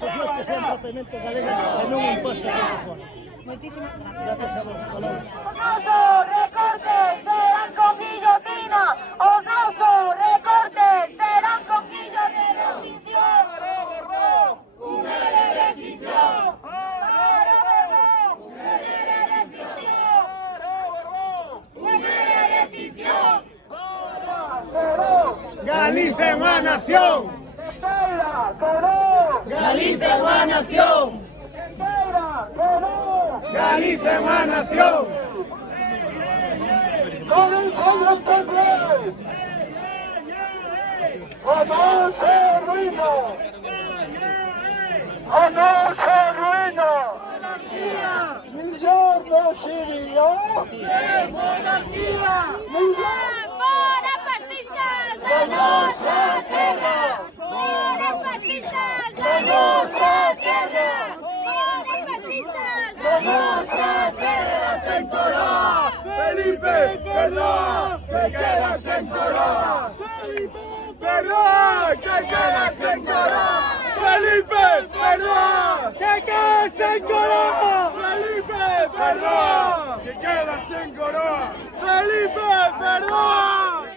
que este sea un tratamento galegos e non un imposto que fora. Moitísimas Gracias a vos, colón. Os nosos recortes serán con guillotina. Os nosos recortes serán con guillotina. Unha restricción. Galicia é unha nación. Galicia é unha nación. Galicia é unha nación. O non se ruina. O non se ruina. Millor non se ría. Fora fascistas da nosa terra! Fora fascistas da nosa terra! Fora fascistas da nosa terra sen coroa! Felipe, perdón, que quedas sen coroa. Perdón, que quedas sen coroa. Felipe, perdón, que quedas sen coroa. Felipe, perdón, que quedas sen coroa. Felipe, perdón.